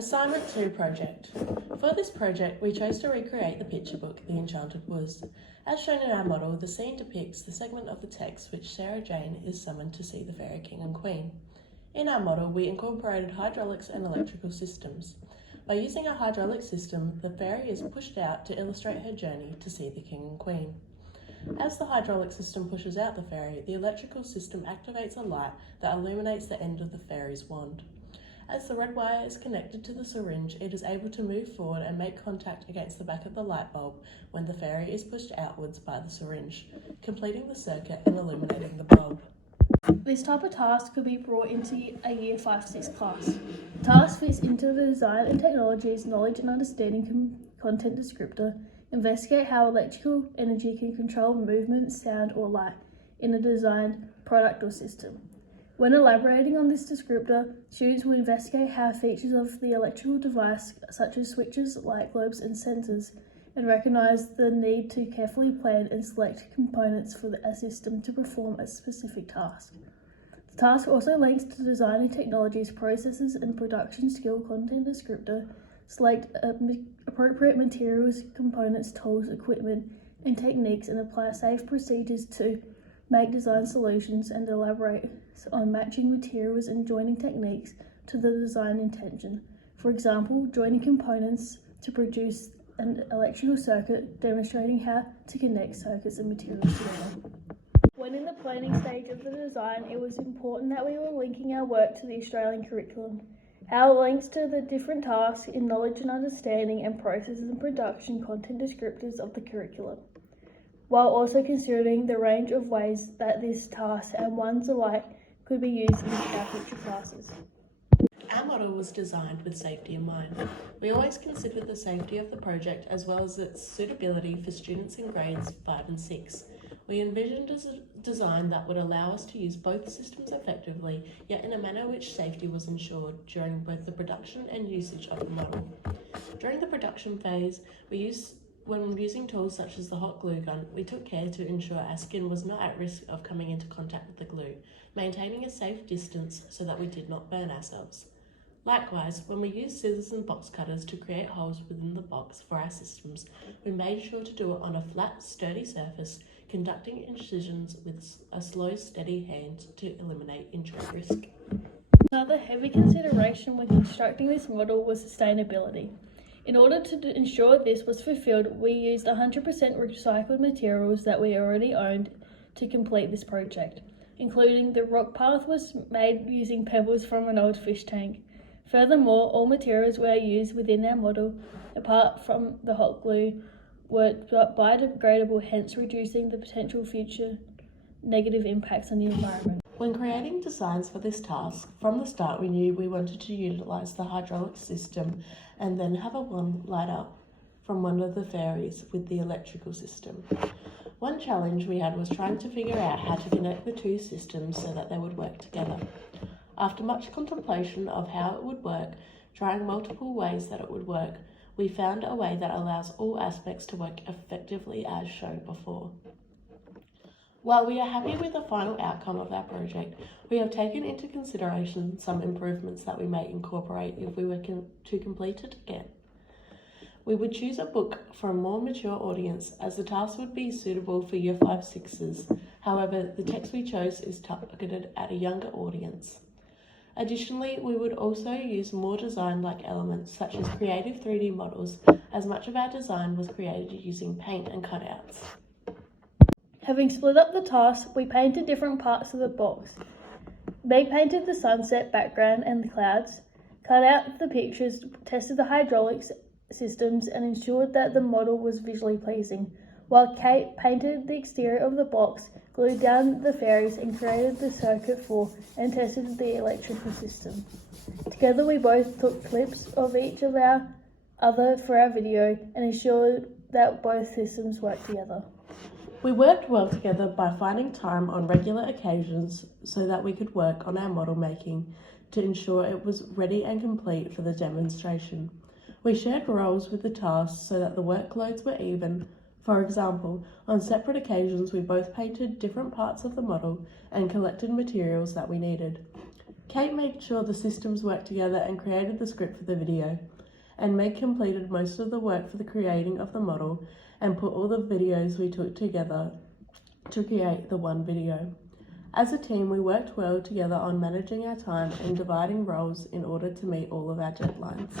Assignment 2 project. For this project, we chose to recreate the picture book, The Enchanted Woods. As shown in our model, the scene depicts the segment of the text which Sarah Jane is summoned to see the Fairy King and Queen. In our model, we incorporated hydraulics and electrical systems. By using a hydraulic system, the fairy is pushed out to illustrate her journey to see the King and Queen. As the hydraulic system pushes out the fairy, the electrical system activates a light that illuminates the end of the fairy's wand. As the red wire is connected to the syringe, it is able to move forward and make contact against the back of the light bulb when the fairy is pushed outwards by the syringe, completing the circuit and illuminating the bulb. This type of task could be brought into a Year 5-6 class. The task fits into the Design and Technologies Knowledge and Understanding content descriptor. Investigate how electrical energy can control movement, sound, or light in a designed product or system. When elaborating on this descriptor, students will investigate how features of the electrical device, such as switches, light globes, and sensors, and recognise the need to carefully plan and select components for a system to perform a specific task. The task also links to Design and Technologies Processes and Production Skill content descriptor. Select appropriate materials, components, tools, equipment, and techniques, and apply safe procedures to make design solutions and elaborate on matching materials and joining techniques to the design intention. For example, joining components to produce an electrical circuit, demonstrating how to connect circuits and materials together. When in the planning stage of the design, it was important that we were linking our work to the Australian curriculum. Our links to the different tasks in knowledge and understanding and processes and production content descriptors of the curriculum, while also considering the range of ways that this task and ones alike could be used in our future classes. Our model was designed with safety in mind. We always considered the safety of the project as well as its suitability for students in grades 5 and 6. We envisioned a design that would allow us to use both systems effectively, yet in a manner which safety was ensured during both the production and usage of the model. During the production phase, when using tools such as the hot glue gun, we took care to ensure our skin was not at risk of coming into contact with the glue, maintaining a safe distance so that we did not burn ourselves. Likewise, when we used scissors and box cutters to create holes within the box for our systems, we made sure to do it on a flat, sturdy surface, conducting incisions with a slow, steady hand to eliminate injury risk. Another heavy consideration when constructing this model was sustainability. In order to ensure this was fulfilled, we used 100% recycled materials that we already owned to complete this project, including the rock path was made using pebbles from an old fish tank. Furthermore, all materials were used within our model, apart from the hot glue, were biodegradable, hence reducing the potential future negative impacts on the environment. When creating designs for this task, from the start we knew we wanted to utilise the hydraulic system and then have a wand light up from one of the fairies with the electrical system. One challenge we had was trying to figure out how to connect the two systems so that they would work together. After much contemplation of how it would work, trying multiple ways that it would work, we found a way that allows all aspects to work effectively as shown before. While we are happy with the final outcome of our project, we have taken into consideration some improvements that we may incorporate if we were to complete it again. We would choose a book for a more mature audience as the task would be suitable for Year 5-6s. However, the text we chose is targeted at a younger audience. Additionally, we would also use more design-like elements such as creative 3D models, as much of our design was created using paint and cutouts. Having split up the task, we painted different parts of the box. Meg painted the sunset background and the clouds, cut out the pictures, tested the hydraulics systems, and ensured that the model was visually pleasing, while Cate painted the exterior of the box, glued down the fairies, and created the circuit for and tested the electrical system. Together we both took clips of each of our other for our video and ensured that both systems worked together. We worked well together by finding time on regular occasions so that we could work on our model making to ensure it was ready and complete for the demonstration. We shared roles with the tasks so that the workloads were even. For example, on separate occasions we both painted different parts of the model and collected materials that we needed. Cate made sure the systems worked together and created the script for the video, and Meg completed most of the work for the creating of the model and put all the videos we took together to create the one video. As a team, we worked well together on managing our time and dividing roles in order to meet all of our deadlines.